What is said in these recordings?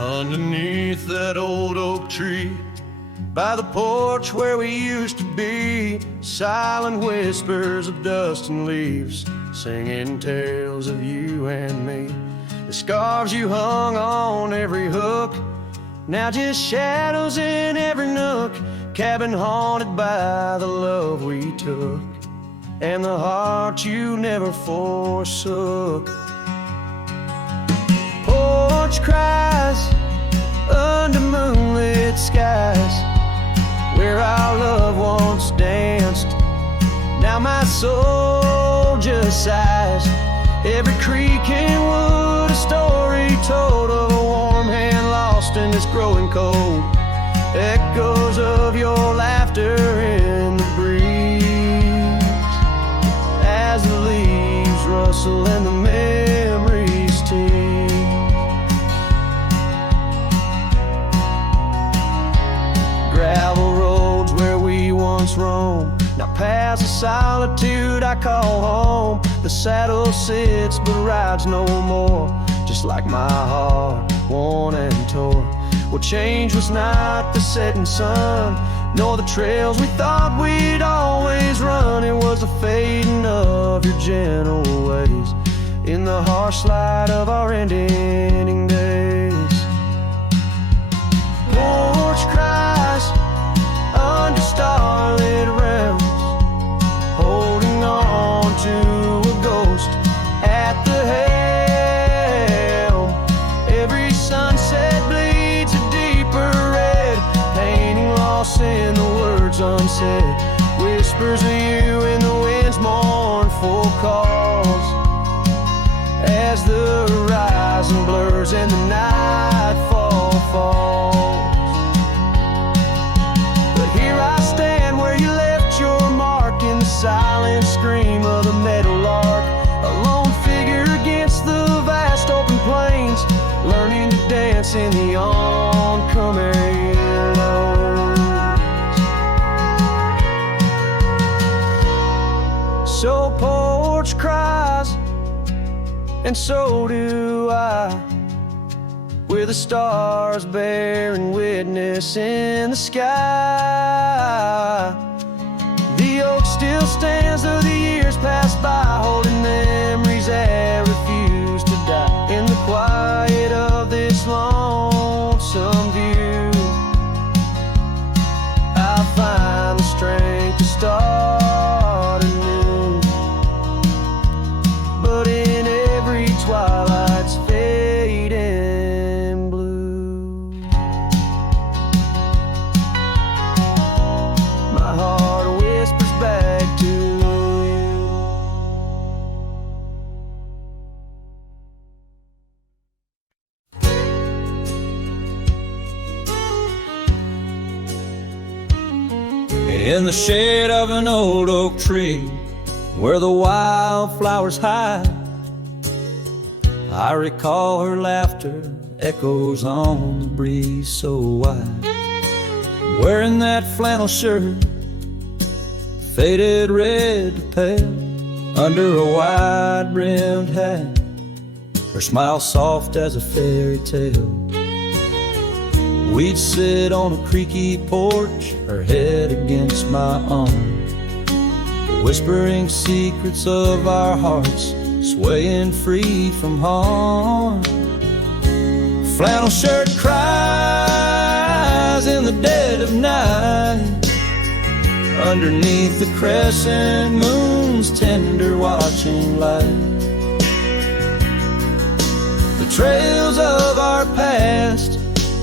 Underneath that old oak tree, by the porch where we used to be, silent whispers of dust and leaves, singing tales of you and me. The scarves you hung on every hook, now just shadows in every nook. Cabin haunted by the love we took, and the heart you never forsook. Porch cries under moonlit skies, where our love once danced. Now my soul just sighs. Every creek and wood, a story told of a warm hand lost in this growing cold. Echoes of your laughter in the breeze, as the leaves rustle and the memories tease. Gravel roads where we once roamed, now past the solitude I call home. The saddle sits but rides no more, just like my heart, worn and torn. Well, change was not the setting sun, nor the trails we thought we'd always run. It was the fading of your gentle ways in the harsh light of our ending days. Porch cries under starlit realms, holding on to a ghost at the helm. Every sunset bleeds a deeper red, painting loss in the words unsaid. Whispers of you in the wind's mournful calls, as the horizon blurs and the nightfall falls. But here I stand where you left your mark, in the silent scream of the meadowlark, a lone figure against the vast open plains, learning to dance in the oncoming lows. So porch cries, and so do I, with the stars bearing witness in the sky. The oak still stands though the years pass by, holding memories that refuse to die. In the quiet of this lonesome view, I'll find the strength to start anew. But in every twilight's fading blue, my heart whispers back to you. In the shade of an old oak tree, where the wildflowers hide, I recall her laughter, echoes on the breeze so wide. Wearing that flannel shirt, faded red to pale, under a wide-brimmed hat, her smile soft as a fairy tale. We'd sit on a creaky porch, her head against my arm, whispering secrets of our hearts, swaying free from harm. Flannel shirt cries in the dead of night, underneath the crescent moon's tender watching light. The trails of our past,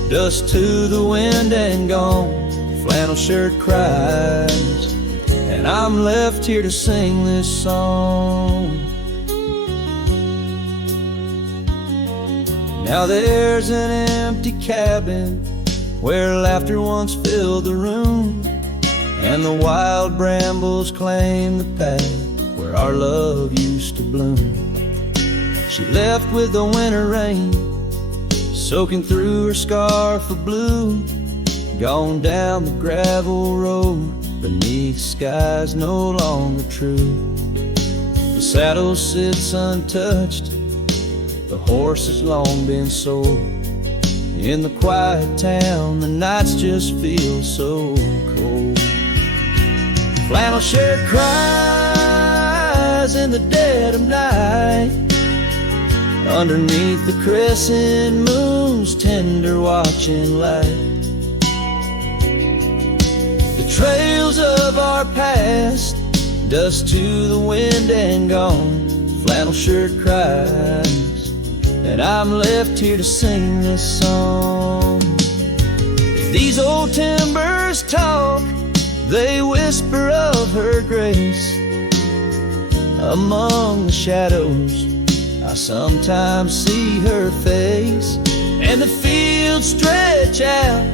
dust to the wind and gone. Flannel shirt cries, and I'm left here to sing this song. Now there's an empty cabin where laughter once filled the room, and the wild brambles claim the path where our love used to bloom. She left with the winter rain soaking through her scarf of blue, gone down the gravel road beneath skies no longer true. The saddle sits untouched, the horse has long been sold, In the quiet town, the nights just feel so cold. Flannel shirt cries in the dead of night, underneath the crescent moon's tender watching light. The trails of our past, dust to the wind and gone. Flannel shirt cries, and I'm left here to sing this song. If these old timbers talk, they whisper of her grace. Among the shadows, I sometimes see her face, and the fields stretch out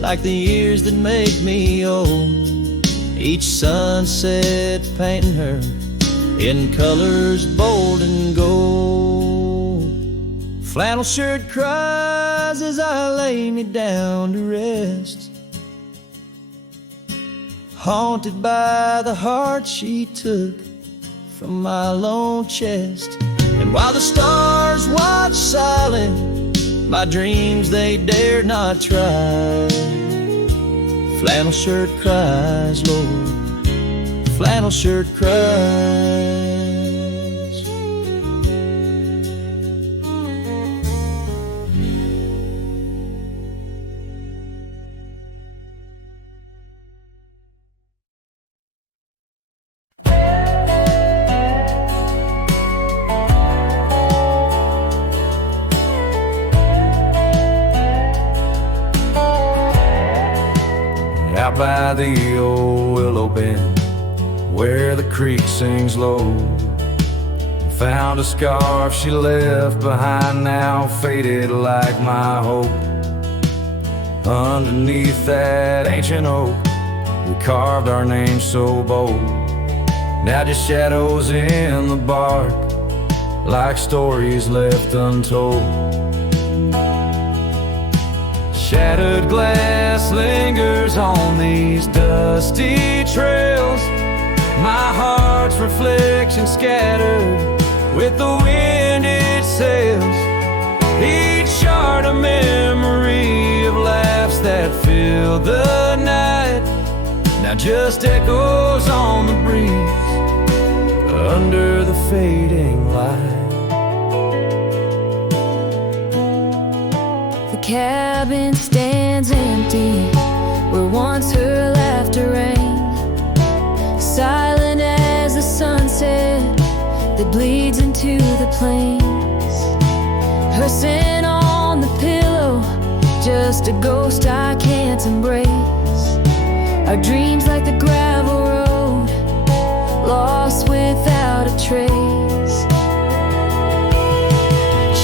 like the years that make me old. Each sunset painting her in colors bold and gold. Flannel shirt cries as I lay me down to rest, haunted by the heart she took from my lone chest. And while the stars watch silent, my dreams they dare not try. Flannel shirt cries, Lord, flannel shirt cries. Out by the old willow bend, where the creek sings low, found a scarf she left behind, now faded like my hope. Underneath that ancient oak, we carved our names so bold, now just shadows in the bark, like stories left untold. Shattered glass lingers on these dusty trails, my heart's reflection scattered with the wind it sails. Each shard a memory of laughs that filled the night, now just echoes on the breeze under the fading light. The cabin stands empty where once her laughter rang, silent as the sunset that bleeds into the plains. Her scent on the pillow, just a ghost I can't embrace. Our dreams like the gravel road, lost without a trace.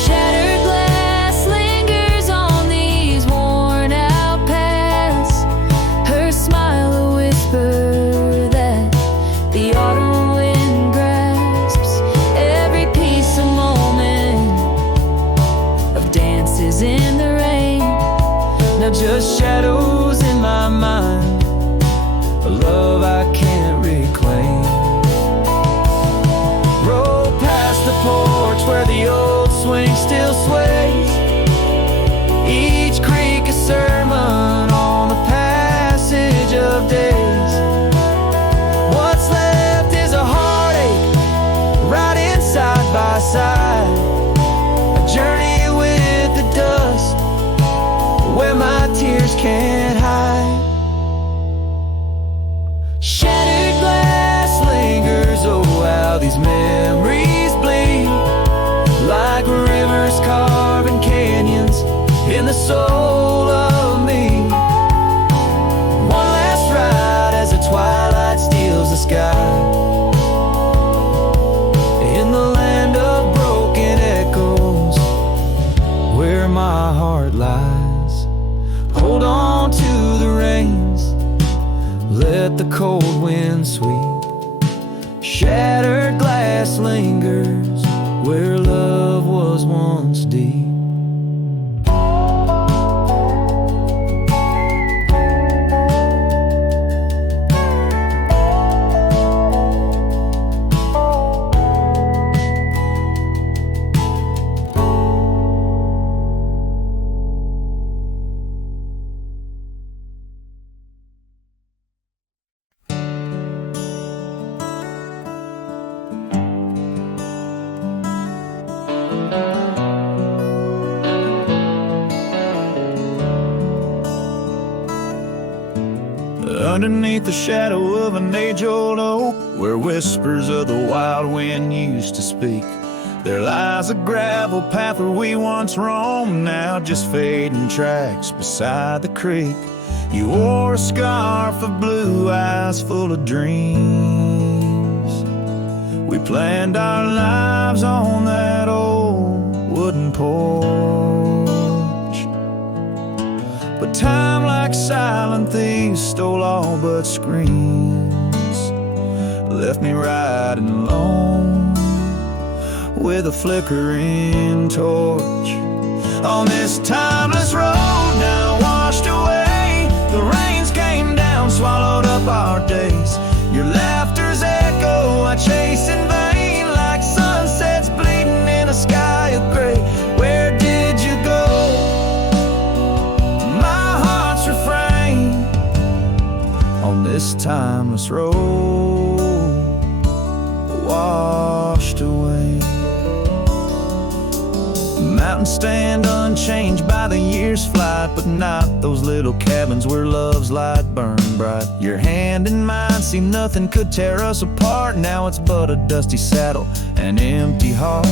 Shattered glass lingers on these worn out paths, her smile a whisper that the autumn wind grasps. Every piece a moment of dances in the rain, Now just shadows in my mind, a love I can't reclaim. Roll past the porch where the old swing still sways, each creek a sermon on the passage of days. What's left is a heartache, riding side by side, a journey with the dust where my tears can't hide. Shattered glass lingers, oh how these memories bleed, like rivers carving canyons in the soul of me. One last ride as the twilight steals the sky, in the land of broken echoes where my heart lies. Hold on to the reins, let the cold wind sweep. Shattered glass lingers where love was once deep. underneath the shadow of an age-old oak, where whispers of the wild wind used to speak. There lies a gravel path where we once roamed, now just fading tracks beside the creek. You wore a scarf of blue eyes full of dreams. We planned our lives on that old wooden porch, but time, like silent thieves, stole all but screams. Left me riding alone with a flickering torch on this timeless road, now washed away. The rains came down, swallowed up our days. Your laughter's echo I chase in vain, like sunsets bleeding in a sky of gray. Where did you go? My heart's refrain on this timeless road, washed away. Mountains stand unchanged by the year's flight, but not those little cabins where love's light burned bright. Your hand in mine, see nothing could tear us apart. Now it's but a dusty saddle, an empty heart.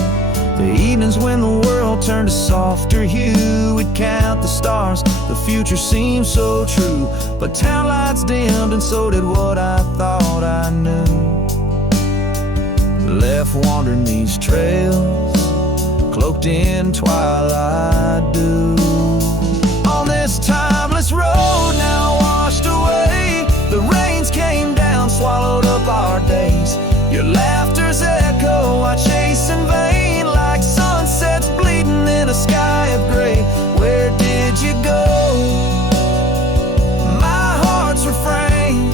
The evenings when the world turned a softer hue, we'd count the stars, the future seemed so true. But town lights dimmed and so did what I thought I knew. Left wandering these trails, cloaked in twilight dew. On this timeless road, now washed away. The rains came down, swallowed up our days. Your laughter's echo I chase in vain, like sunsets bleeding in a sky of gray. Where did you go? My heart's refrain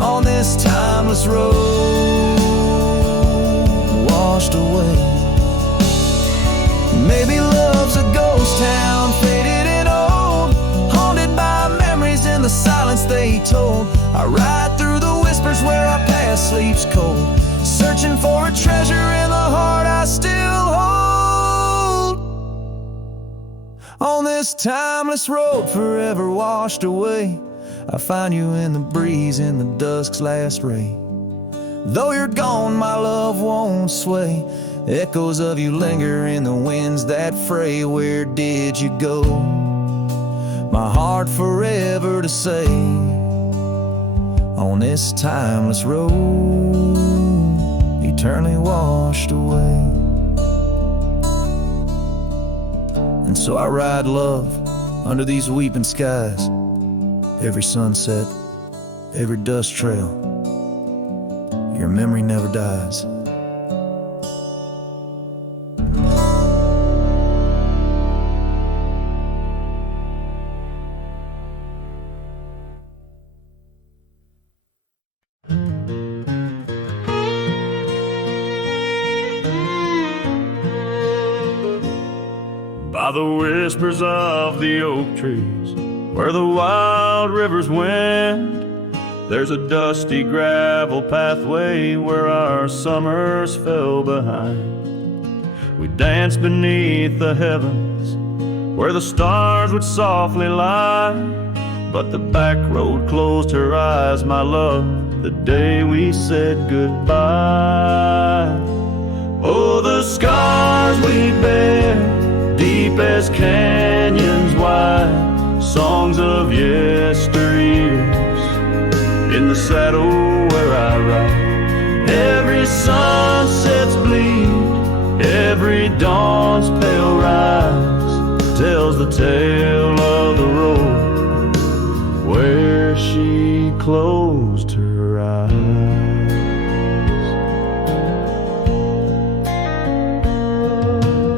on this timeless road, washed away. Maybe love's a ghost town, faded and old, haunted by memories in the silence they told. I ride through the whispers where our past sleeps cold, searching for a treasure in the heart I still hold. On this timeless road, forever washed away, I find you in the breeze, in the dusk's last ray. Though you're gone, my love won't sway. Echoes of you linger in the winds that fray. Where did you go? My heart forever to say, on this timeless road, eternally washed away. And so I ride love under these weeping skies, every sunset, every dust trail, your memory never dies. By the whispers of the oak trees, where the wild rivers wend, there's a dusty gravel pathway where our summers fell behind. We danced beneath the heavens, where the stars would softly lie, but the back road closed her eyes, my love, the day we said goodbye. Oh, the scars we bear, deep as canyons wide, songs of yesteryears, in the saddle where I ride. Every sunset's bleed, every dawn's pale rise, tells the tale of the road where she closed her eyes.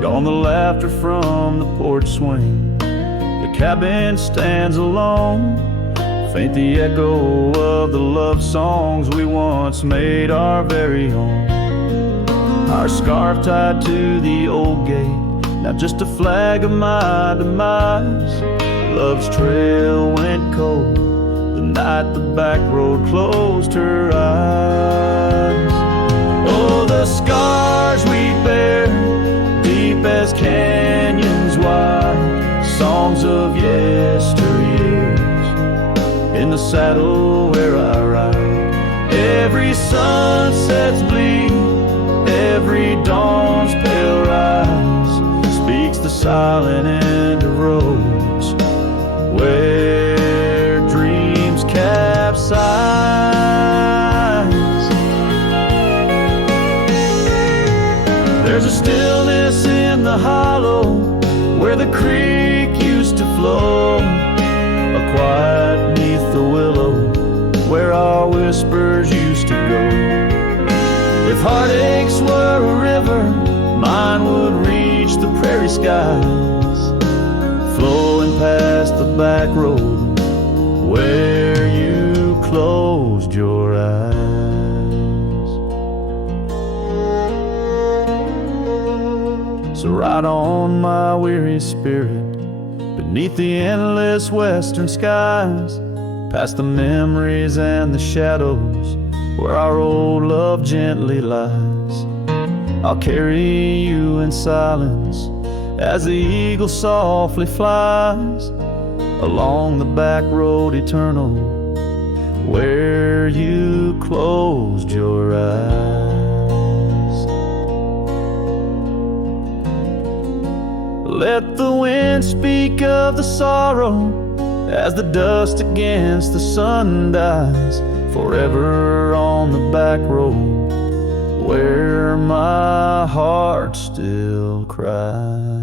Gone the laughter from the porch swing, the cabin stands alone, faint the echo of the love songs we once made our very own. Our scarf tied to the old gate, now just a flag of my demise. Love's trail went cold the night the back road closed her eyes. Oh, the scars we bear, deep as canyons wide, songs of yesteryears, in the saddle where I ride. Every sunset's bleed, every dawn's pale rise speaks the silent end of roads where dreams capsize. There's a stillness in the hollow where the creek used to flow, a quiet neath the willow where our whispers used to go. If heartaches were a river, mine would reach the prairie skies, flowing past the back road where you closed your eyes. So ride on, my weary spirit, beneath the endless western skies, past the memories and the shadows where our old love gently lies. I'll carry you in silence as the eagle softly flies along the back road eternal where you closed your eyes. Let the wind speak of the sorrow as the dust against the sun dies, forever on the back road where my heart still cries.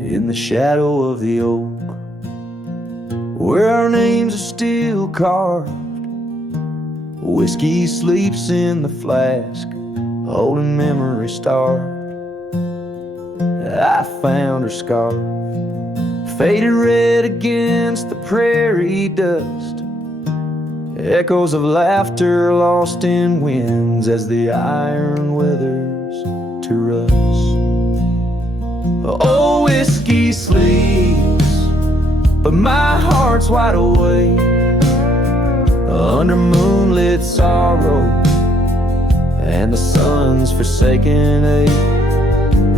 In the shadow of the oak, where our names are still carved, whiskey sleeps in the flask, holding memory starved. I found her scarf, faded red against the prairie dust, echoes of laughter lost in winds as the iron weathers to rust. Oh, whiskey sleeps, but my heart's wide awake under moonlit sorrow and the sun's forsaken ache.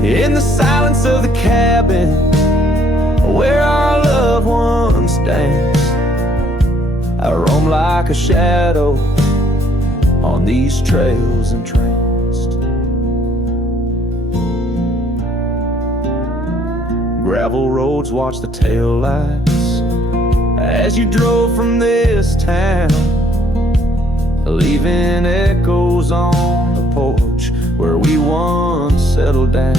In the silence of the cabin where our loved ones danced, I roam like a shadow on these trails entranced. Gravel roads watch the tail lights as you drove from this town, leaving echoes on the porch where we once settled down.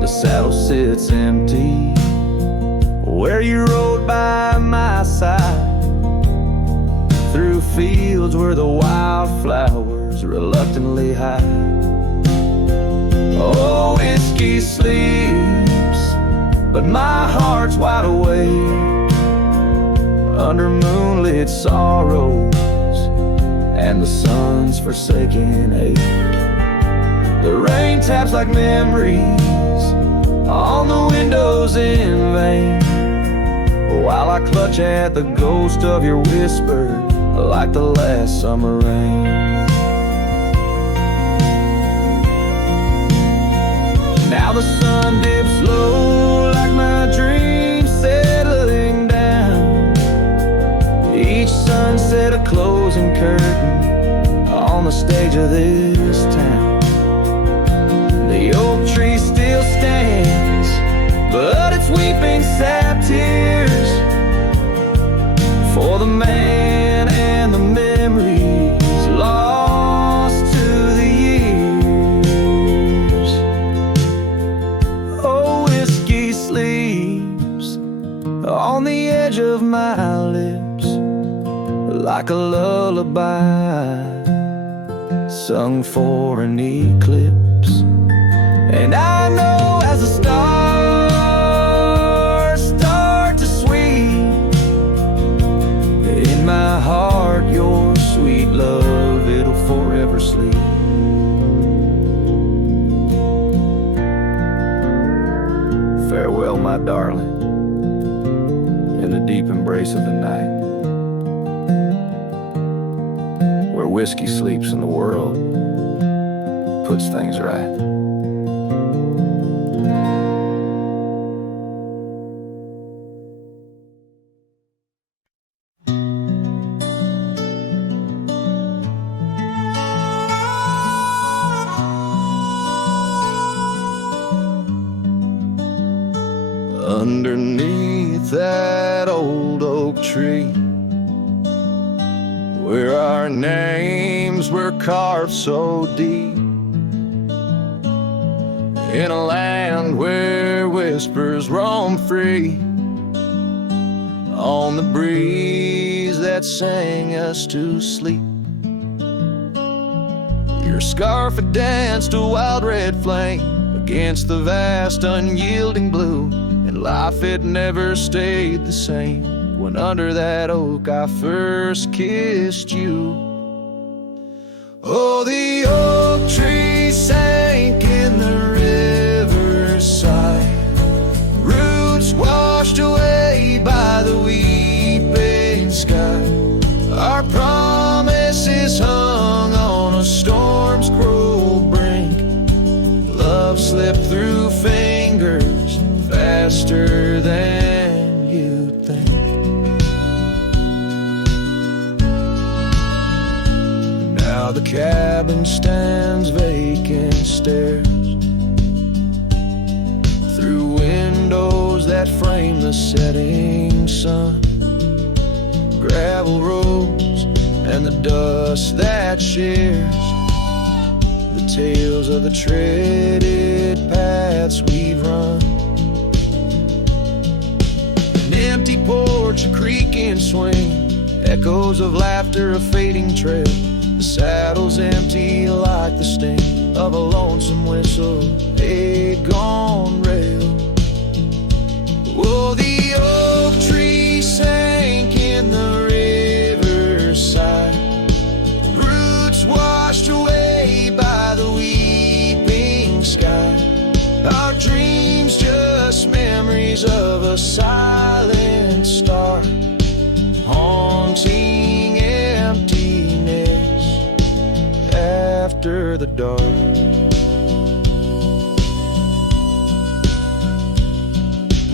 The saddle sits empty where you rode by my side, through fields where the wildflowers reluctantly hide. Oh, whiskey sleeps, but my heart's wide awake under moonlit sorrows and the sun's forsaken ache. The rain taps like memories on the windows in vain, while I clutch at the ghost of your whisper like the last summer rain. Now the sun dips low like my dreams settling down, each sunset a closing curtain on the stage of this town. The oak tree still stands, but it's weeping sap tears for the man and the memories lost to the years. Oh, whiskey sleeps on the edge of my lips like a lullaby sung for an eclipse. And I know as the stars start to sweep in my heart, your sweet love, it'll forever sleep. Farewell, my darling. deep embrace of the night, where whiskey sleeps and the world puts things right. Underneath that old oak tree, where our names were carved so deep, in a land where whispers roam free, on the breeze that sang us to sleep. Your scarf had danced a wild red flame against the vast unyielding blue, and life had never stayed the same when under that oak I first kissed you. Oh, the oak tree sank in the riverside, roots washed away by the weeping sky. Our promises hung on a storm's cruel brink. Love slipped through fingers faster than you'd think. Now the cabin stands vacant, stares through windows that frame the setting sun, gravel roads and the dust that shares the tales of the treaded paths we've run. Empty porch, a creaking swing, echoes of laughter, a fading trail. The saddle's empty like the sting of a lonesome whistle, a gone rail. Oh, the oak tree sank in the riverside, roots washed away by the weeping sky. Our dreams just memories of a silent star, haunting emptiness after the dark.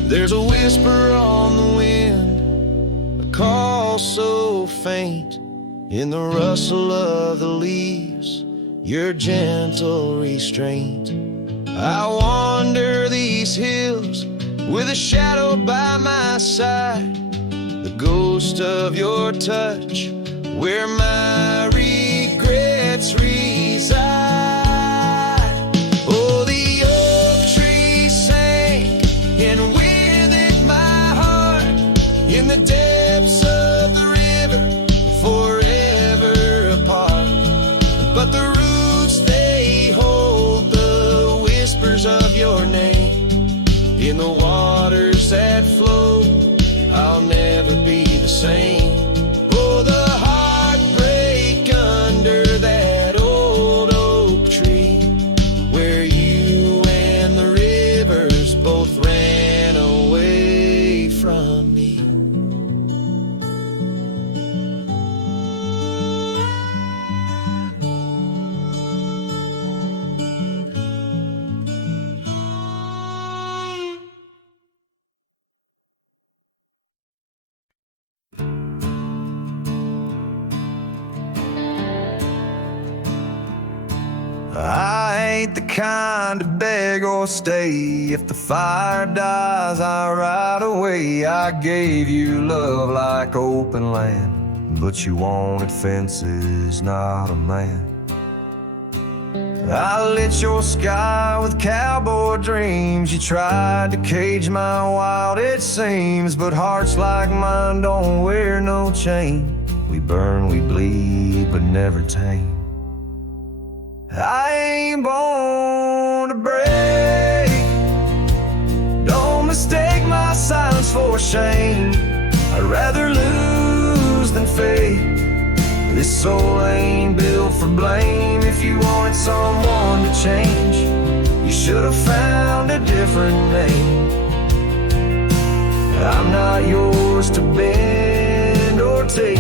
There's a whisper on the wind, a call so faint, in the rustle of the leaves, your gentle restraint. I wander these hills with a shadow by my side, the ghost of your touch, where my regrets reside. Oh, the oak tree sank, and with it my heart, in the depths of the river, forever apart. But the roots, they hold the whispers of your name in the waters that flow. I'll never be the same. Oh, the heartbreak under that old oak tree, where you and the rivers both ran away from me. I ain't the kind to beg or stay. If the fire dies, I ride away. I gave you love like open land, but you wanted fences, not a man. I lit your sky with cowboy dreams. You tried to cage my wild, it seems, but hearts like mine don't wear no chain. We burn, we bleed, but never tame. I ain't born to break. Don't mistake my silence for shame. I'd rather lose than fake. This soul ain't built for blame. If you wanted someone to change, you should have found a different name. I'm not yours to bend or take.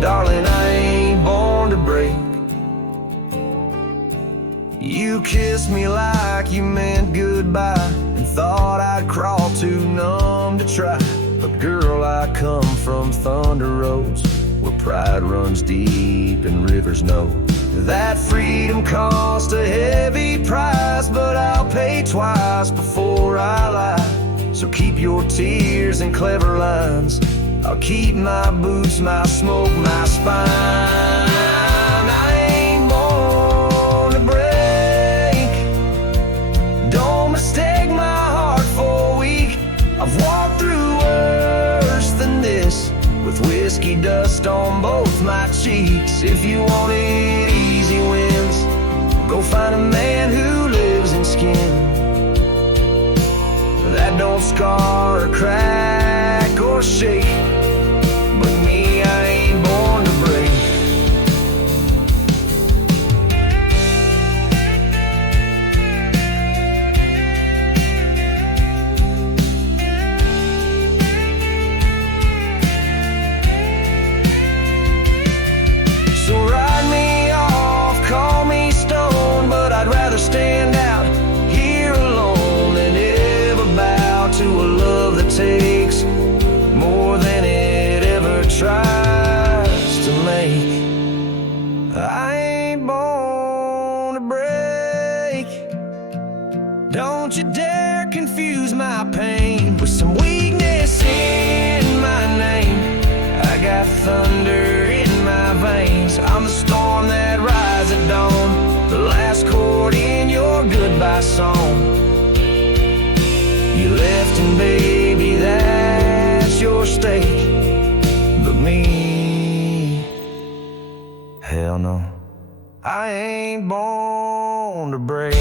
Darling, I ain't born to break. You kissed me like you meant goodbye, and thought I'd crawl too numb to try. But girl, I come from Thunder Roads, where pride runs deep and rivers know that freedom cost a heavy price. But I'll pay twice before I lie. So keep your tears and clever lines. I'll keep my boots, my smoke, my spine. I ain't born to break. Don't mistake my heart for weak. I've walked through worse than this, with whiskey dust on both my cheeks. If you wanted easy wins, go find a man who lives in skin that don't scar or crack or shake. But me, I ain't born to break. So write me off, call me stone, but I'd rather stand out here alone than ever bow to a love that takes more than it ever tries to make. I ain't born to break. Don't you dare confuse my pain with some weakness in my name. I got thunder in my veins. I'm the storm that rides at dawn, the last chord in your goodbye song. You left, and baby, that's your stake. But me, hell no, I ain't born to break.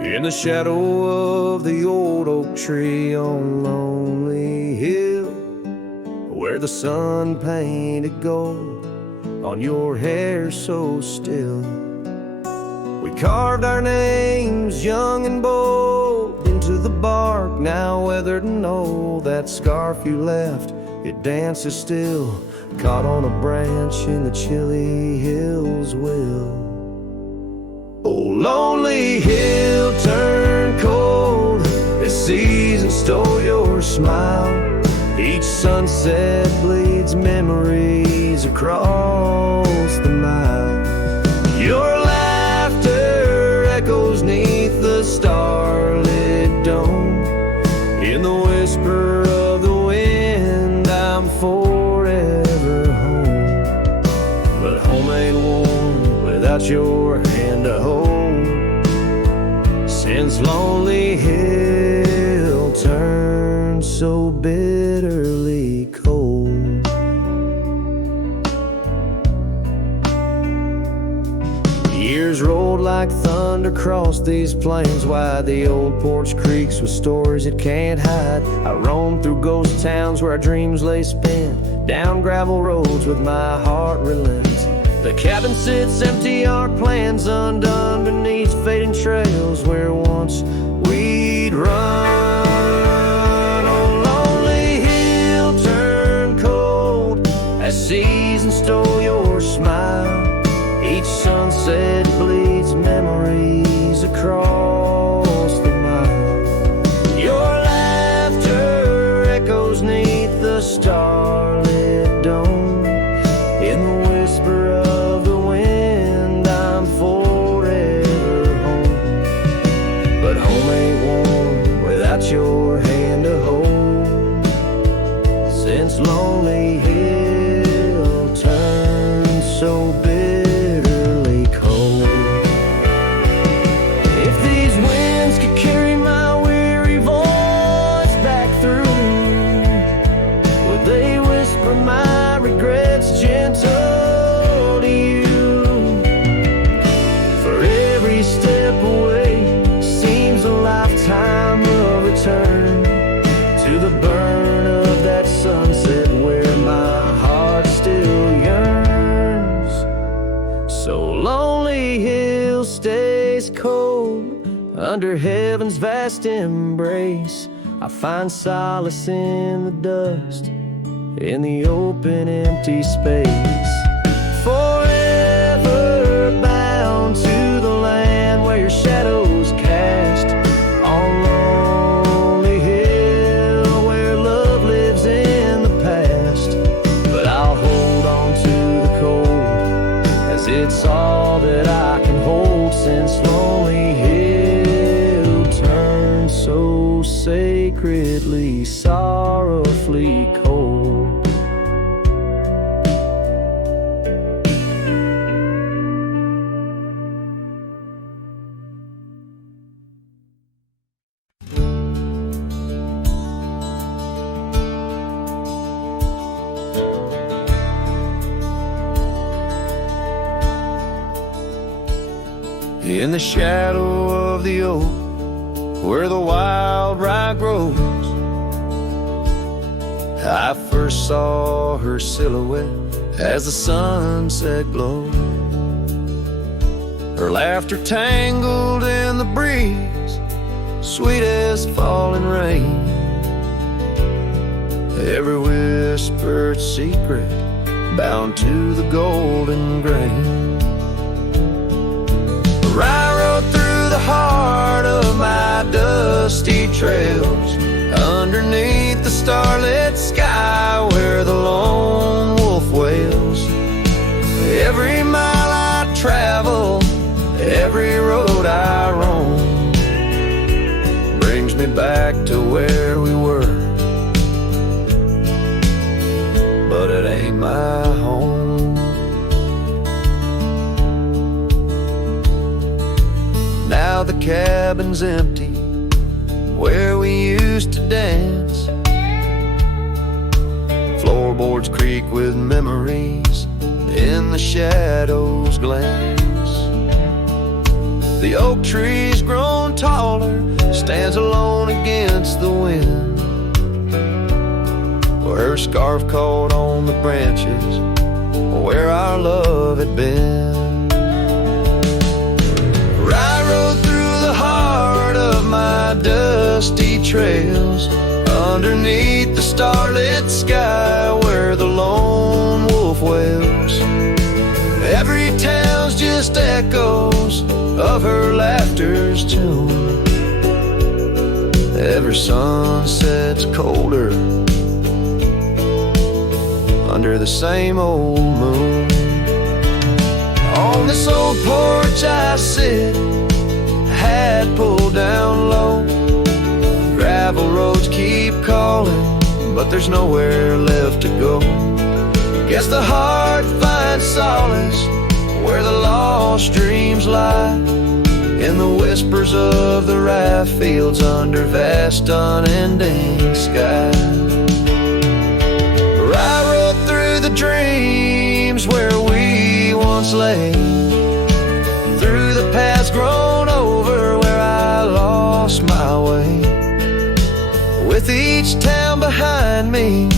In the shadow of the old oak tree on Lonely Hill, where the sun painted gold on your hair so still, we carved our names young and bold into the bark, now weathered and old. That scarf you left, it dances still, caught on a branch in the chilly hills will. Oh, lonely hill turned cold as season stole your smile. Each sunset bleeds memories across the mile. Your laughter echoes neath the starlit dome. In the whisper of the wind, I'm forever home. But home ain't warm without your hand to hold. Since Lonely Hill turned so bitterly cold. Years rolled like thunder across these plains, wide the old Porch creeks with stories it can't hide. I roamed through ghost towns where our dreams lay spent, down gravel roads with my heart relents. The cabin sits empty, our plans undone beneath fading trails where once we'd run. Oh, lonely hill turned cold as season stole your smile. Each sunset bleeds memories across the mile. Your laughter echoes neath the starlit dome. In the whisper of the wind, I'm forever home. But home ain't warm without your hand to hold. Since Lonely Hill turned so bitterly cold. If these winds could carry my weary voice back through, would they whisper my regrets gentle to you? Under heaven's vast embrace, I find solace in the dust, in the open, empty space. Forever bound to the land where your shadows cast on lonely hill, where love lives in the past. But I'll hold on to the cold, as it's all that I can hold, since lonely hill turned so sacredly, sorrowfully cold. In the shadow of the oak, where the wild rye grows, I first saw her silhouette as the sunset glowed. Her laughter tangled in the breeze, sweet as falling rain. Every whispered secret bound to the golden grain. I rode through the heart of my dusty trails, underneath the starlit sky where the lone wolf wails. Every mile I travel, every road I roam, brings me back to where we were, but it ain't my home. Now the cabin's empty where we used to dance. Floorboards creak with memories, in the shadows glance. The oak tree's grown taller, stands alone against the wind, where her scarf caught on the branches where our love had been. I rode through the heart of my dusty trails, underneath the starlit sky where the lone wolf wails. Every town's just echoes of her laughter's tune. Every sunset's colder under the same old moon. On this old porch I sit, hat pulled down low. Gravel roads keep calling, but there's nowhere left to go. Guess the heart finds solace where the lost dreams lie, in the whispers of the rye fields under vast unending sky. I rode through the dreams where we once lay, through the paths grown over where I lost my way. With each town behind me,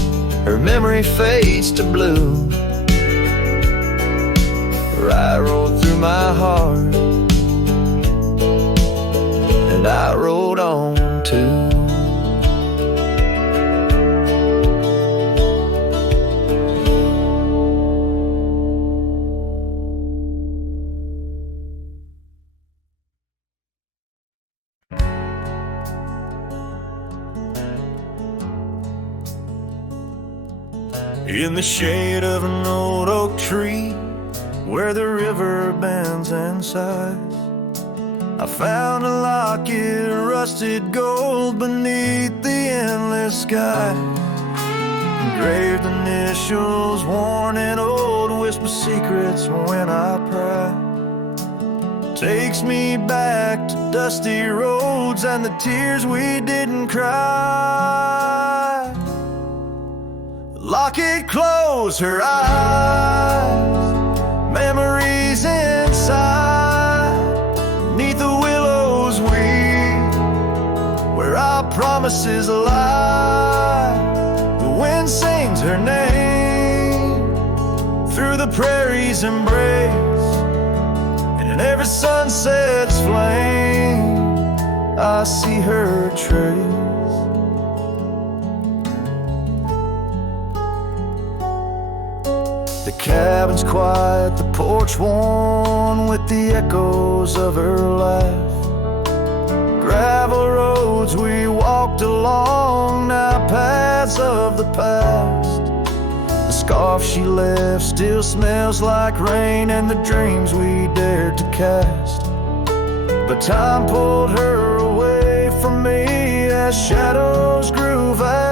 her memory fades to blue. I rode through my heart, and I rode on too. In the shade of an old oak tree, where the river bends and sighs, I found a locket of rusted gold beneath the endless sky. Engraved initials worn in old, whisper secrets when I pry. Takes me back to dusty roads and the tears we didn't cry. Locket close her eyes, memories inside, neath the willows weep, where our promises lie. The wind sings her name through the prairie's embrace, and in every sunset's flame, I see her trace. The cabin's quiet, the porch worn with the echoes of her laugh. Gravel roads we walked along, now paths of the past. The scarf she left still smells like rain and the dreams we dared to cast. But time pulled her away from me as shadows grew vast.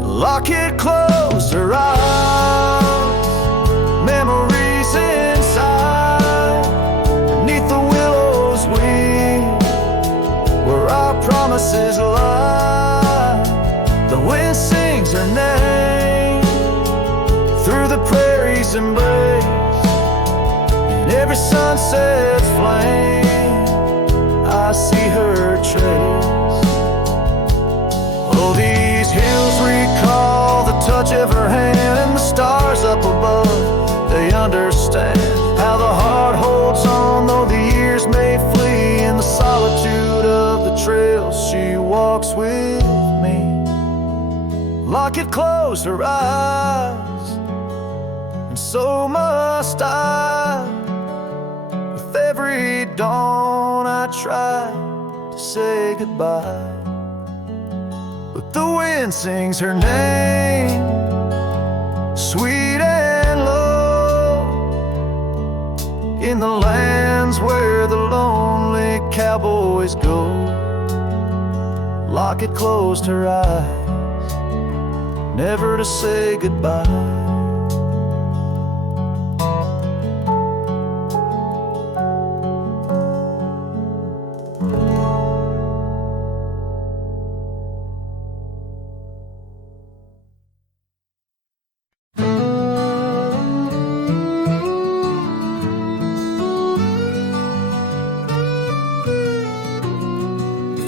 Lock it close, her eyes, memories inside. Beneath the willows where our promises lie. The wind sings her name through the prairie's embrace. In every sunset's flame, I see her trace. Oh, these hills recall the touch of her hand, and the stars up above, they understand how the heart holds on, though the years may flee. In the solitude of the trails she walks with me. Lock it close, her eyes, and so must I. With every dawn I try to say goodbye, but the wind sings her name, sweet and low, in the lands where the lonely cowboys go. Lock it closed, her eyes, never to say goodbye.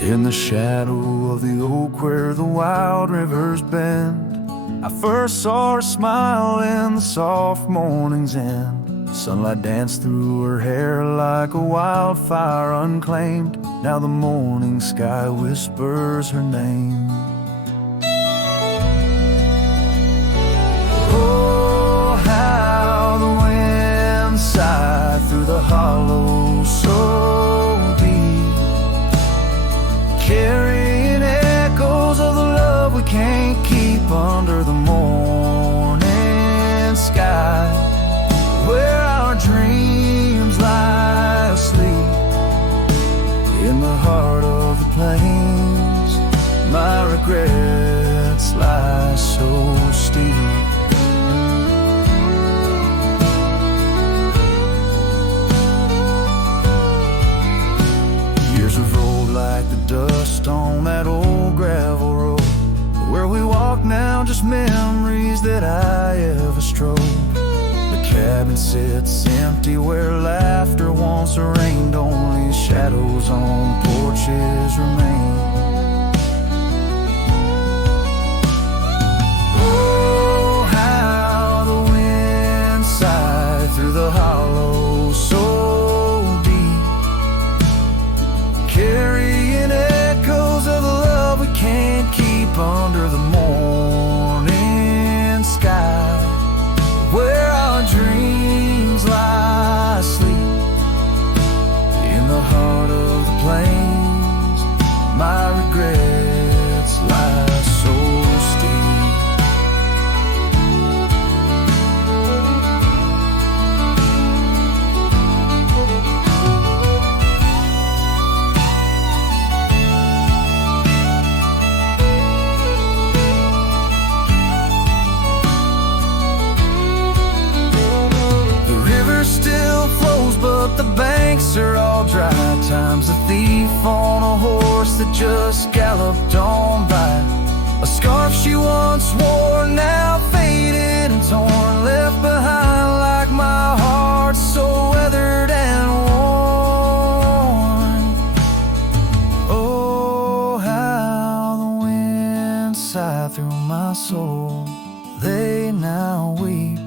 In the shadow of the oak where the wild rivers bend, I first saw her smile in the soft morning's end. Sunlight danced through her hair like a wildfire unclaimed. Now the morning sky whispers her name. Oh, how the wind sighed through the hollow so deep, carrying echoes of the love we can't keep under the morning sky, where our dreams lie asleep. In the heart of the plains, my regrets lie so steep. Years have rolled like the dust on that old gravel road, where we walk now, just memories that I ever strode. The cabin sits empty where laughter once reigned, only shadows on porches remain. Oh, how the wind sighed through the hollow so deep, carrying echoes of the love we can't keep under the morning sky, where our dreams lie asleep. In the heart of the plains, my regrets lie so steep. Still flows, but the banks are all dry. Time's a thief on a horse that just galloped on by. A scarf she once wore, now faded and torn, left behind like my heart, so weathered and worn. Oh, how the wind sighed through my soul. They now weep,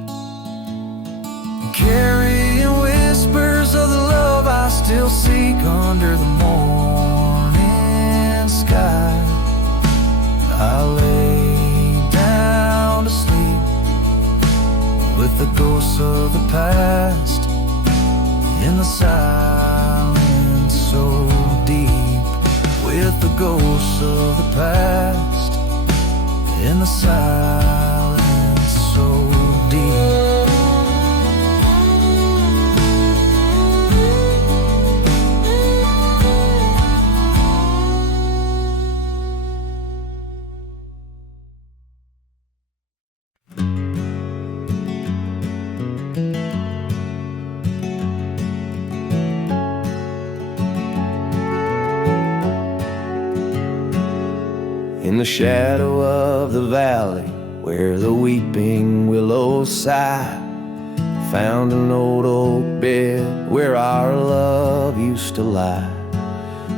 carrying whispers of the love I still still seek under the morning sky. I lay down to sleep with the ghosts of the past in the silence so deep. With the ghosts of the past in the silence so deep. In the shadow of the valley where the weeping willows sigh, found an old oak bed where our love used to lie.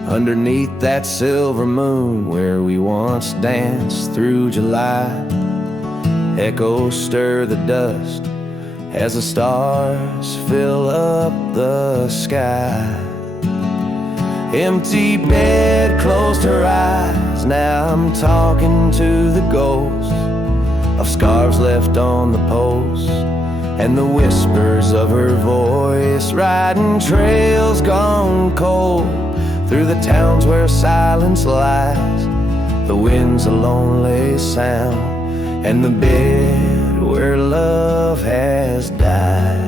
Underneath that silver moon where we once danced through July, echoes stir the dust as the stars fill up the sky. Empty bed closed her eyes, now I'm talking to the ghosts of scarves left on the post, and the whispers of her voice riding trails gone cold through the towns where silence lies. The wind's a lonely sound, and the bed where love has died.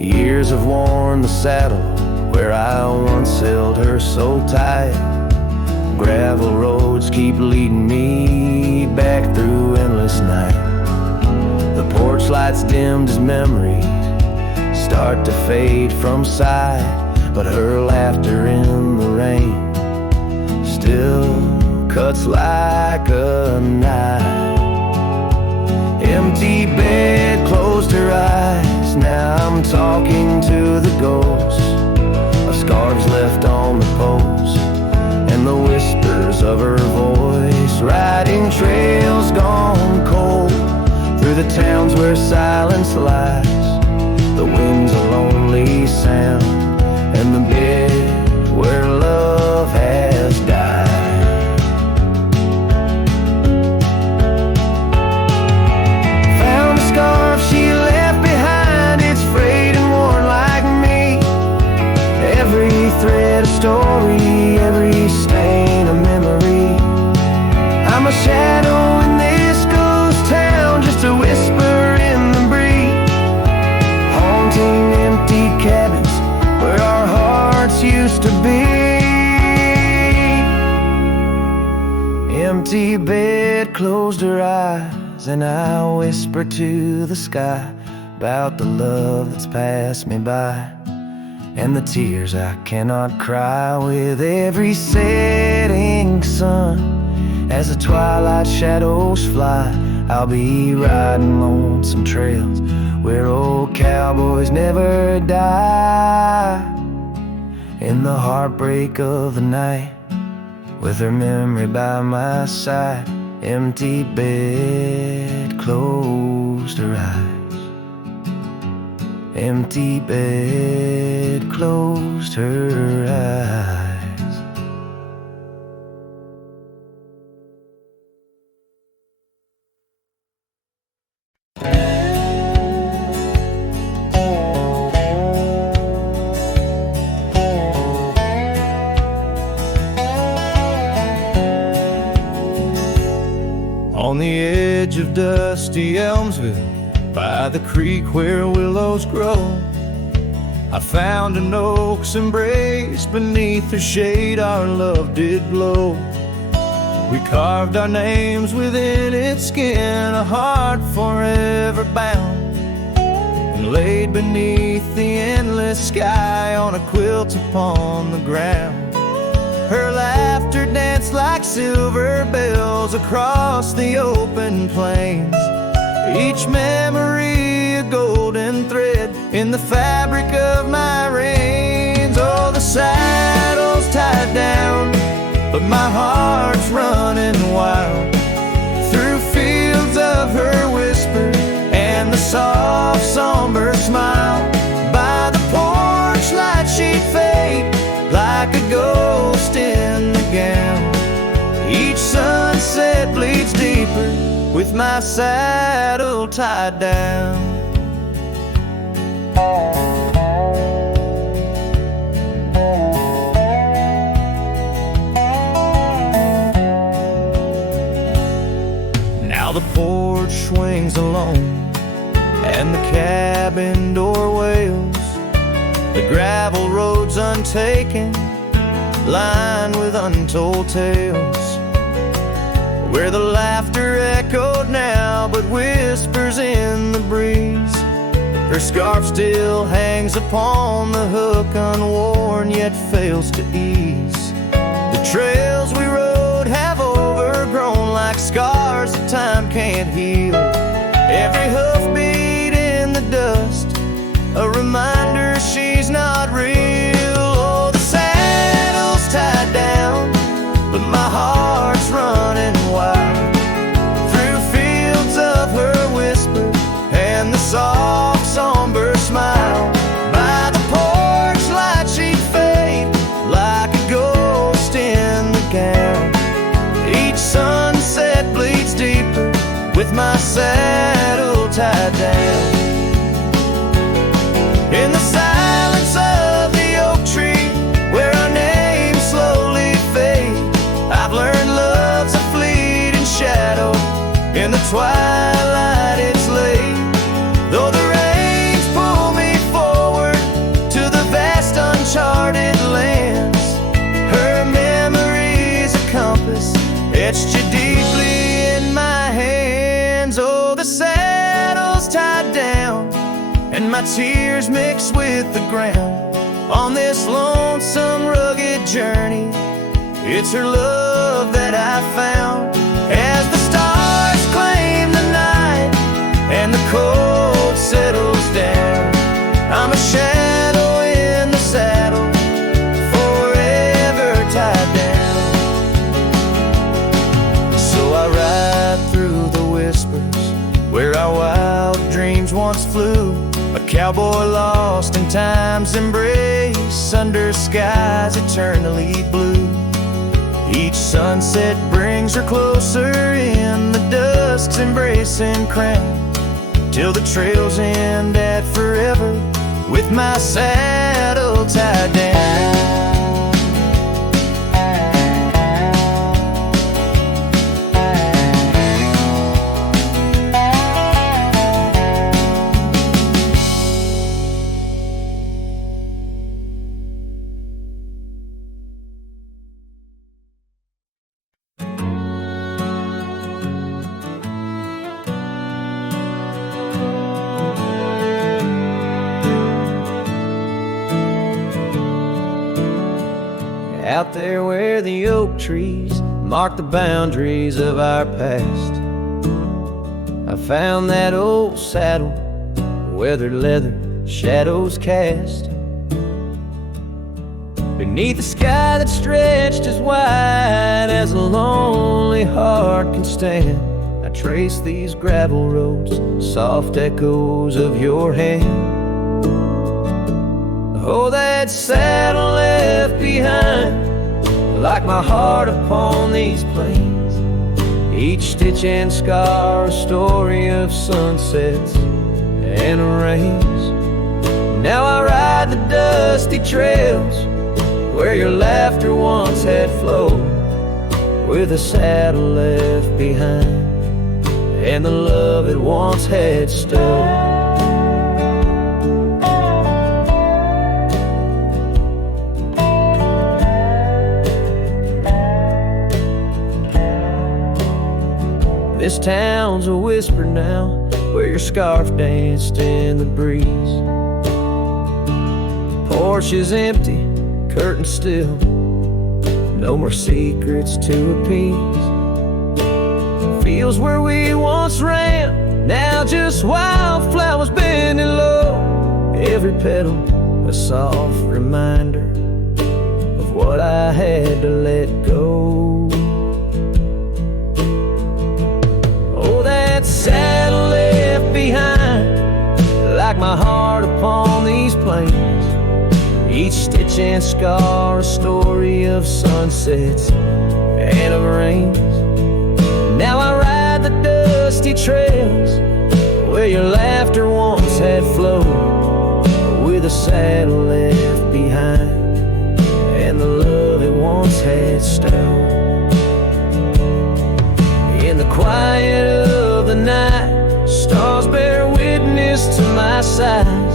Years have worn the saddle where I once held her so tight. Gravel roads keep leading me back through endless night. The porch lights dimmed as memories start to fade from sight, but her laughter in the rain still cuts like a knife. Empty bed closed her eyes, now I'm talking to the ghosts of scarves left on the post, and the whispers of her voice riding trails gone cold through the towns where silence lies. The wind's a lonely sound, and the bed where love has died. Found a scarf she left behind, it's frayed and worn like me. Every thread a story, every stain a memory. I'm a shadow in this ghost town, just a whisper in the breeze, haunting empty cabins where our hearts used to be. Empty bed closed her eyes, and I whisper to the sky about the love that's passed me by, and the tears I cannot cry. With every setting sun, as the twilight shadows fly, I'll be riding lonesome trails where old cowboys never die. In the heartbreak of the night, with her memory by my side, empty bed closed her eyes. Empty bed closed her eyes. On the edge of dusty Elmsville, by the creek where willows grow, I found an oak's embrace. Beneath her shade our love did glow. We carved our names within its skin, a heart forever bound, and laid beneath the endless sky on a quilt upon the ground. Her laughter danced like silver bells across the open plains, each memory a golden thread in the fabric of my reins. Oh, the saddle's tied down, but my heart's running wild through fields of her whisper and the soft song smile. By the porch light she'd fade like a ghost in the gown. Each sunset bleeds deeper with my saddle tied down. Now the porch swings alone and the cabin door wails. The gravel road's untaken, lined with untold tales, where the laughter echoed now but whispers in the breeze. Her scarf still hangs upon the hook, unworn yet fails to ease. The trails we rode have overgrown like scars that time can't heal. Every hoofbeat in the dust, a reminder she's not real. Oh, the saddle's tied down, but my heart's running wild through fields of her whisper and the soft somber smile. By the porch light she'd fade like a ghost in the gown. Each sunset bleeds deeper with my saddle tied down. In the silence of the oak tree, where our names slowly fade, I've learned love's a fleeting shadow. In the twilight it's late, though the rains pull me forward to the vast uncharted lands. Her memory's a compass etched you deeply in my hands. Oh, the saddle's tied down and my tears mix with the ground on this lonesome, rugged journey. It's her love that I found. As the stars claim the night and the cold settles down, I'm a shadow in the saddle, forever tied down. So I ride through the whispers where our wild dreams once flew, a cowboy lost in time's embrace under skies eternally blue. Each sunset brings her closer in the dusk's embracing crown, till the trails end at forever with my saddle tied down. Out there where the oak trees mark the boundaries of our past, I found that old saddle, weathered leather, shadows cast. Beneath a sky that stretched as wide as a lonely heart can stand, I trace these gravel roads, soft echoes of your hand. Oh, that saddle left behind, like my heart upon these plains. Each stitch and scar a story of sunsets and rains. Now I ride the dusty trails where your laughter once had flowed, with a saddle left behind and the love it once had stored. This town's a whisper now, where your scarf danced in the breeze. Porch is empty, curtains still, no more secrets to appease. Fields where we once ran, now just wildflowers bending low. Every petal a soft reminder of what I had to let go. That saddle left behind, like my heart upon these plains. Each stitch and scar a story of sunsets and of rains. Now I ride the dusty trails where your laughter once had flowed, with a saddle left behind and the love it once had stowed. In the quiet of the night, stars bear witness to my sighs.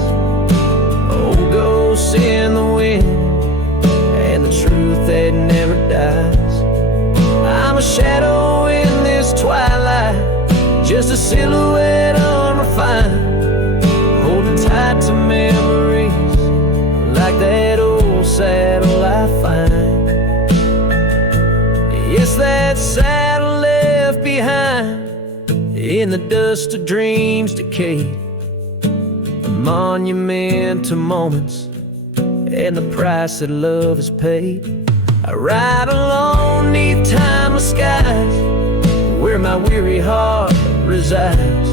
Old ghosts in the wind and the truth that never dies. I'm a shadow in this twilight, just a silhouette unrefined, holding tight to memories like that old saddle I find. Yes, that saddle left behind in the dust of dreams decayed, a monument to moments and the price that love has paid. I ride alone neath timeless skies where my weary heart resides,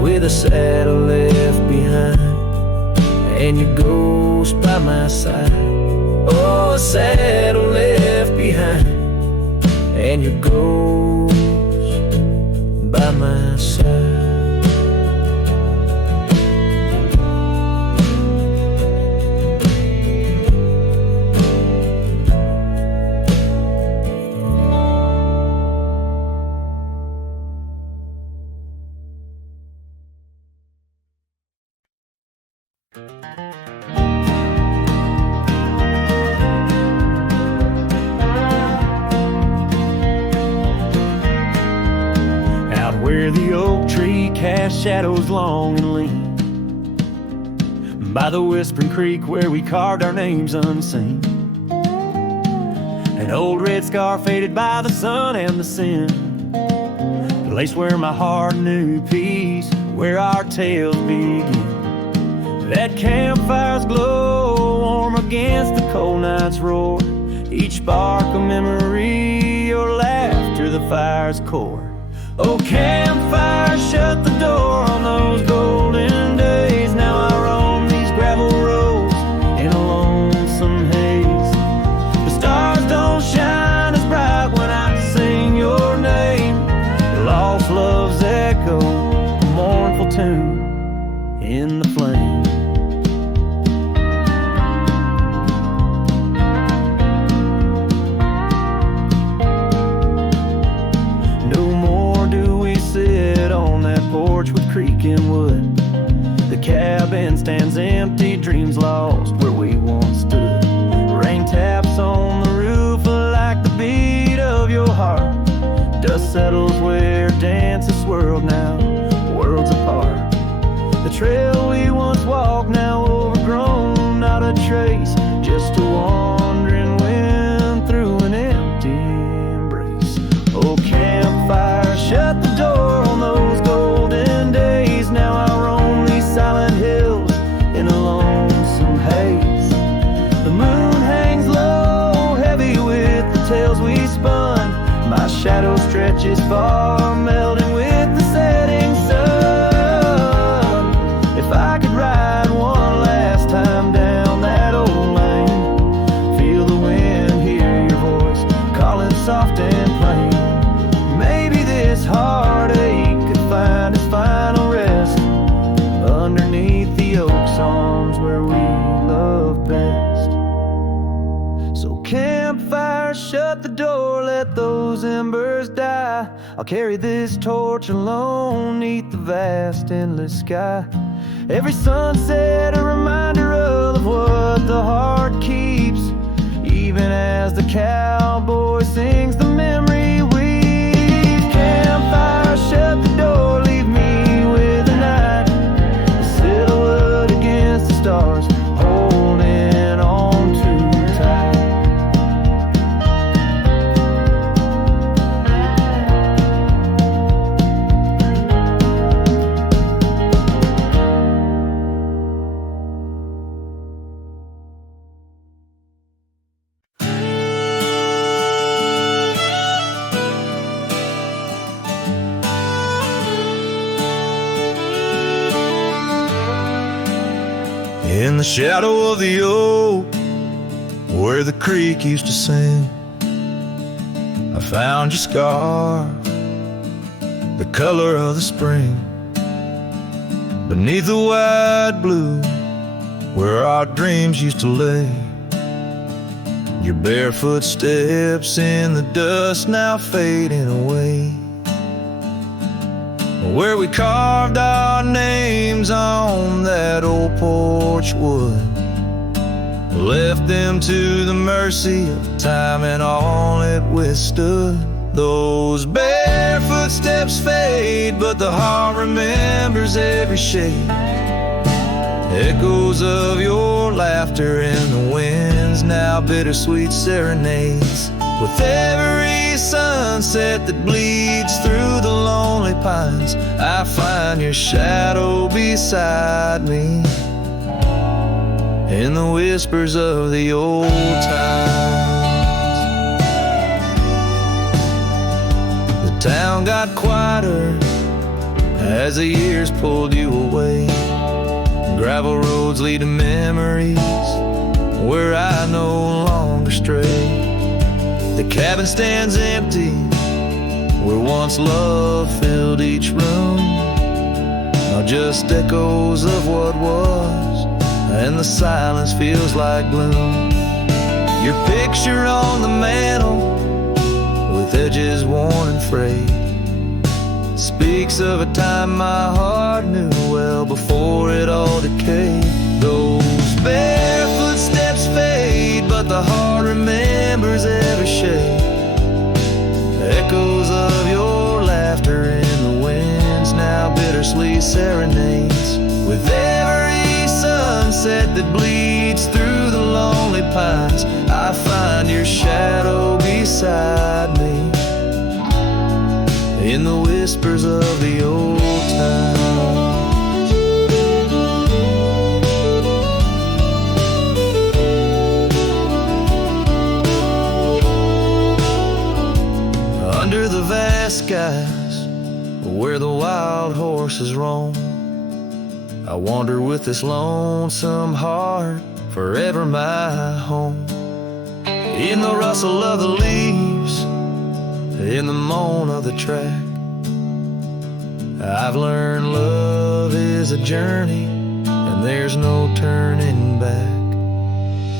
with a saddle left behind and your ghost by my side. Oh, a saddle left behind and your ghost by my side. Where the oak tree casts shadows long and lean, by the whispering creek where we carved our names unseen, an old red scar faded by the sun and the sin, place where my heart knew peace, where our tales begin. That campfire's glow warm against the cold night's roar, each spark a memory, your laughter the fire's core. Oh, campfire, shut the door on those golden days. Now I roam these gravel roads in a lonesome haze. The stars don't shine as bright when I sing your name. Lost love's echo, a mournful tune in the flame. Porch with creaking wood, the cabin stands empty, dreams lost where we once stood. Rain taps on the roof like the beat of your heart. Dust settles where dances swirled, now worlds apart. The trail we once walked now overgrown, not a trace, just a wandering wind through an empty embrace. Oh, campfire, shut the door on those golden days. Now I roam these silent hills in a lonesome haze. The moon hangs low, heavy with the tales we spun. My shadow stretches far, melting with the setting sun. If I could ride one last time down that old lane, feel the wind, hear your voice calling soft and plain. Maybe this heartache could find its final rest underneath the oak's arms where we love best. So campfire, shut the door, let those embers die. I'll carry this torch alone neath the vast endless sky. Every sunset a reminder of what the heart keeps, even as the cowboy sings the memory weaves. Campfire, shut the door, leave me with the night, a silhouette against the stars, holding on too tight. the shadow of the oak where the creek used to sing, I found your scar, the color of the spring. Beneath the wide blue where our dreams used to lay, your barefoot steps in the dust now fading away. Where we carved our names on that old porch wood, left them to the mercy of time and all it withstood. Those barefoot steps fade, but the heart remembers every shade. Echoes of your laughter in the winds, now bittersweet serenades. With every sunset that bleeds through the lonely pines, I find your shadow beside me in the whispers of the old times. The town got quieter as the years pulled you away. Gravel roads lead to memories where I no longer stray. The cabin stands empty where once love filled each room, now just echoes of what was, and the silence feels like gloom. Your picture on the mantle with edges worn and frayed speaks of a time my heart knew well before it all decayed. Those barefoot steps fade, but the heart remembers every shade. Echoes of your laughter in the winds, now bittersweet serenades. With every sunset that bleeds through the lonely pines, I find your shadow beside me in the whispers of the old times. Under the vast skies where the wild horses roam, I wander with this lonesome heart, forever my home. In the rustle of the leaves, in the moan of the track, I've learned love is a journey and there's no turning back.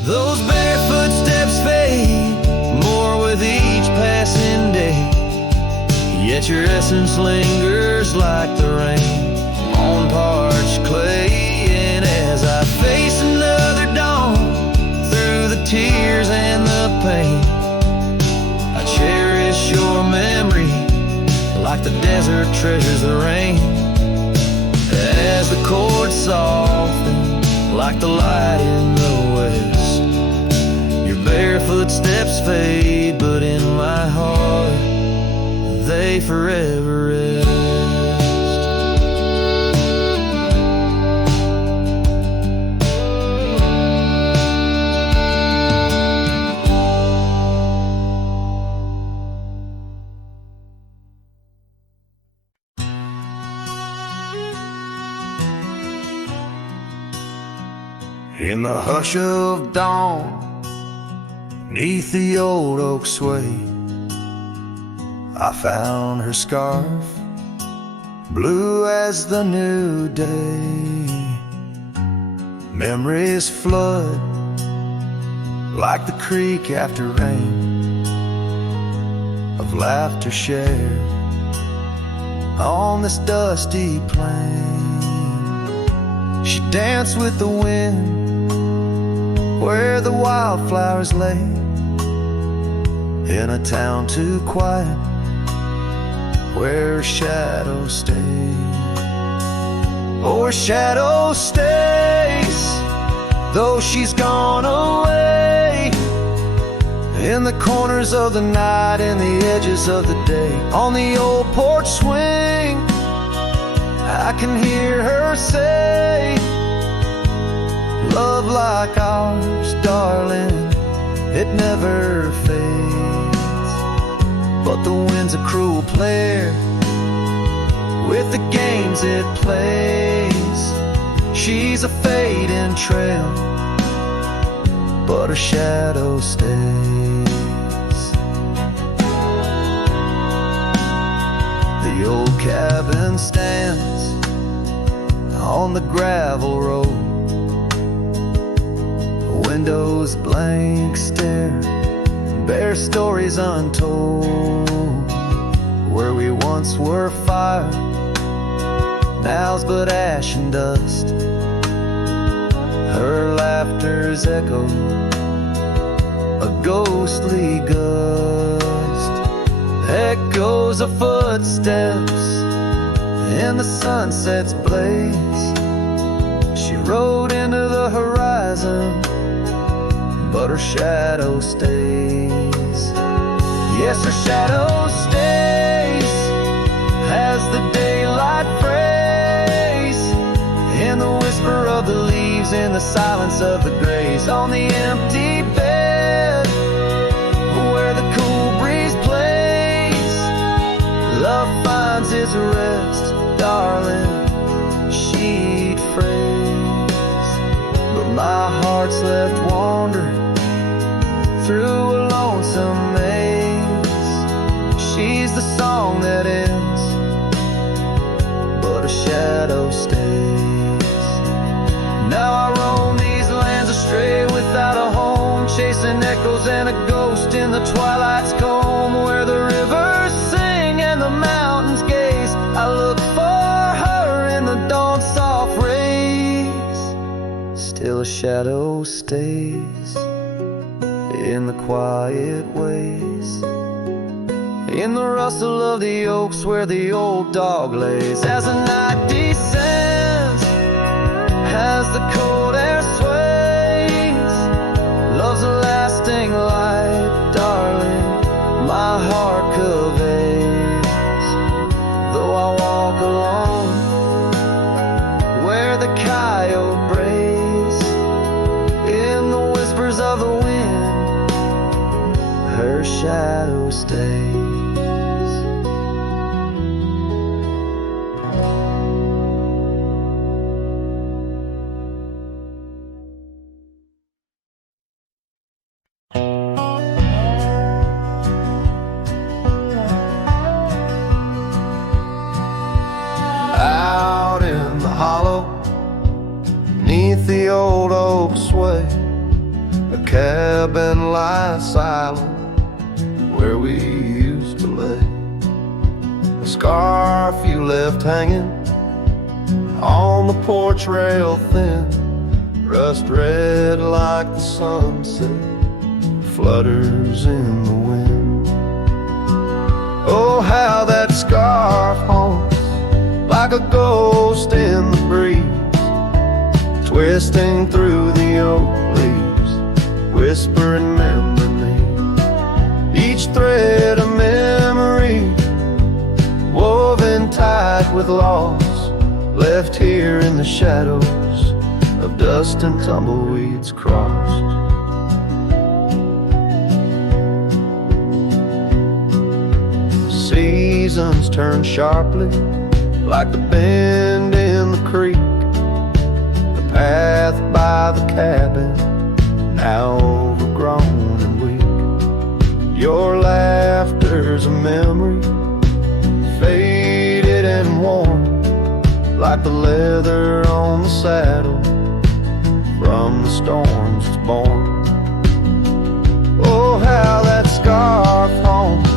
Those barefoot steps fade more with each passing day, yet your essence lingers like the rain on parched clay. And as I face another dawn through the tears and the pain, I cherish your memory like the desert treasures the rain. As the chords soften like the light in the west, your barefoot steps fade, but in my heart they forever rest. In the hush of dawn, neath the old oak sway, I found her scarf, blue as the new day. Memories flood like the creek after rain, of laughter shared on this dusty plain. She danced with the wind where the wildflowers lay, in a town too quiet where her shadow stays. Oh, her shadow stays, though she's gone away, in the corners of the night, in the edges of the day. On the old porch swing, I can hear her say, love like ours, darling, it never fades. But the wind's a cruel player with the games it plays. She's a fading trail, but her shadow stays. The old cabin stands on the gravel road, windows blank stare, bare stories untold. Where we once were fire, now's but ash and dust. Her laughter's echo, a ghostly gust. Echoes of footsteps in the sunset's blaze. She rode into the horizon, but her shadow stays. Yes, her shadow stays as the daylight frays in the whisper of the leaves, in the silence of the grays. On the empty bed where the cool breeze plays, love finds its rest, darling, she'd phrase. But my heart's left wandering through a lonesome maze. She's the song that ends, but a shadow stays. Now I roam these lands astray without a home, chasing echoes and a ghost in the twilight's comb. Where the rivers sing and the mountains gaze, I look for her in the dawn's soft rays. Still a shadow stays in the quiet ways, in the rustle of the oaks where the old dog lays. As the night descends, as the cold air sways, love's a lasting light, darling, my heart conveys. Though I walk alone where the coyote brays, in the whispers of the wind, her shadow stays. Out in the hollow, neath the old oak sway, a cabin lies silent where we used to lay. A scarf you left hanging on the porch rail thin, rust red like the sunset, flutters in the wind. Oh, how that scarf haunts like a ghost in the breeze, twisting through the oak leaves, whispering remember me. Each thread a memory, woven tight with loss, left here in the shadows of dust and tumbleweeds crossed. Seasons turn sharply like the bend in the creek, the path by the cabin now overgrown and weak. Your laughter's a memory, faded and worn, like the leather on the saddle from the storms it's born. Oh, how that scarf haunts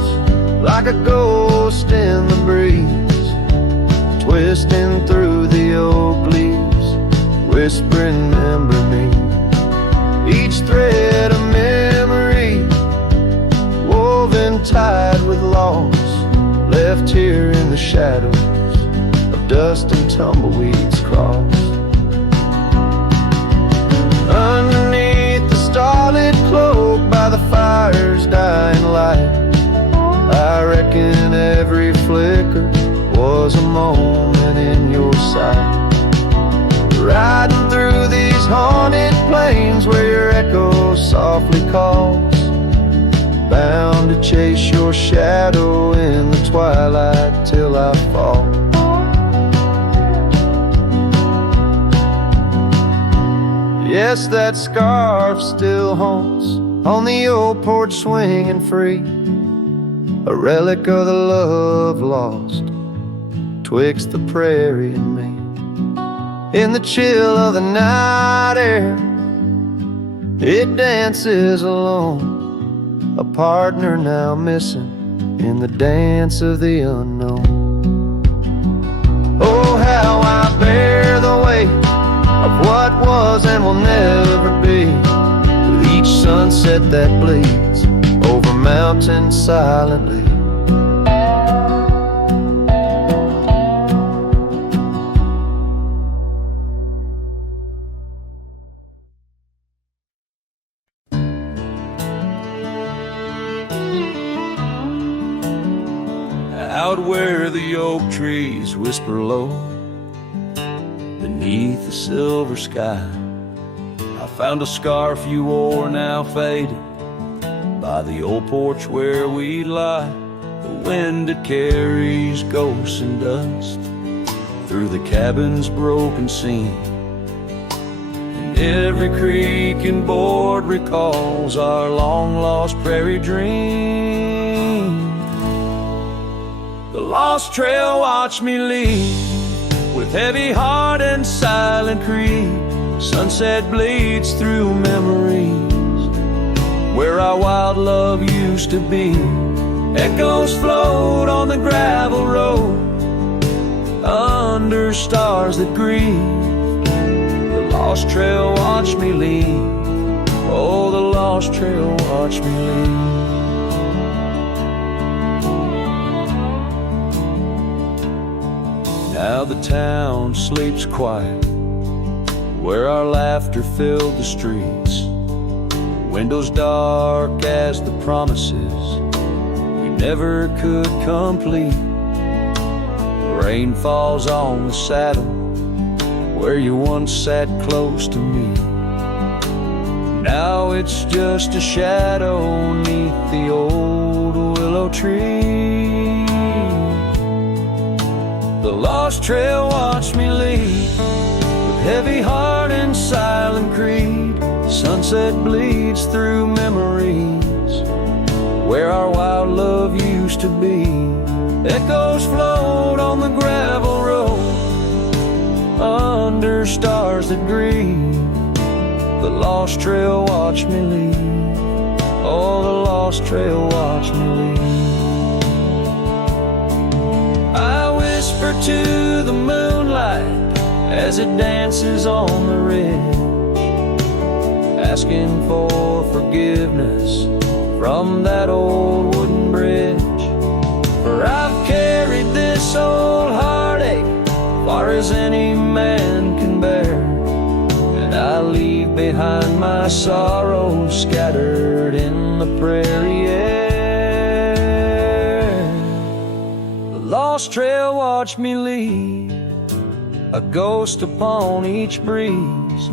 like a ghost in the breeze, twisting through the oak leaves, whispering remember me. Each thread a memory, woven tied with loss, left here in the shadows of dust and tumbleweeds crossed. Underneath the starlit cloak by the fire's dying light, I reckon every flicker was a moment in your sight. Riding through these haunted plains where your echo softly calls, bound to chase your shadow in the twilight till I fall. Yes, that scarf still haunts on the old porch swinging free, a relic of the love lost twixt the prairie and me. In the chill of the night air, it dances alone, a partner now missing in the dance of the unknown. Oh, how I bear the weight of what was and will never be, with each sunset that bleeds over mountains silently. Out where the oak trees whisper low beneath the silver sky, I found a scarf you wore, now faded, by the old porch where we lie. The wind it carries ghosts and dust through the cabin's broken seam, and every creak and board recalls our long-lost prairie dream. The lost trail watched me lead, with heavy heart and silent creed. Sunset bleeds through memories where our wild love used to be. Echoes float on the gravel road under stars that grieve. The lost trail watched me lead. Oh, the lost trail watched me lead. Now the town sleeps quiet, where our laughter filled the streets. Windows dark as the promises we never could complete. Rain falls on the saddle where you once sat close to me. Now it's just a shadow neath the old willow tree. The lost trail watched me lead, with heavy heart and silent creed. Sunset bleeds through memories where our wild love used to be. Echoes float on the gravel road under stars that grieve. The lost trail watched me lead. Oh, the lost trail watched me lead. I whisper to the moonlight as it dances on the ridge, asking for forgiveness from that old wooden bridge. For I've carried this old heartache far as any man can bear, and I leave behind my sorrow scattered in the prairie air. The lost trail watched me lead, a ghost upon each breeze,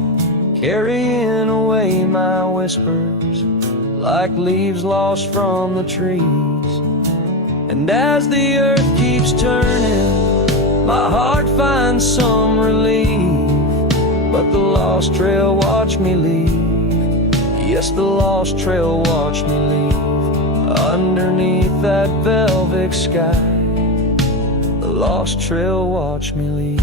carrying away my whispers like leaves lost from the trees. And as the earth keeps turning, my heart finds some relief. But the lost trail watched me leave. Yes, the lost trail watched me leave. Underneath that velvet sky, the lost trail watched me leave.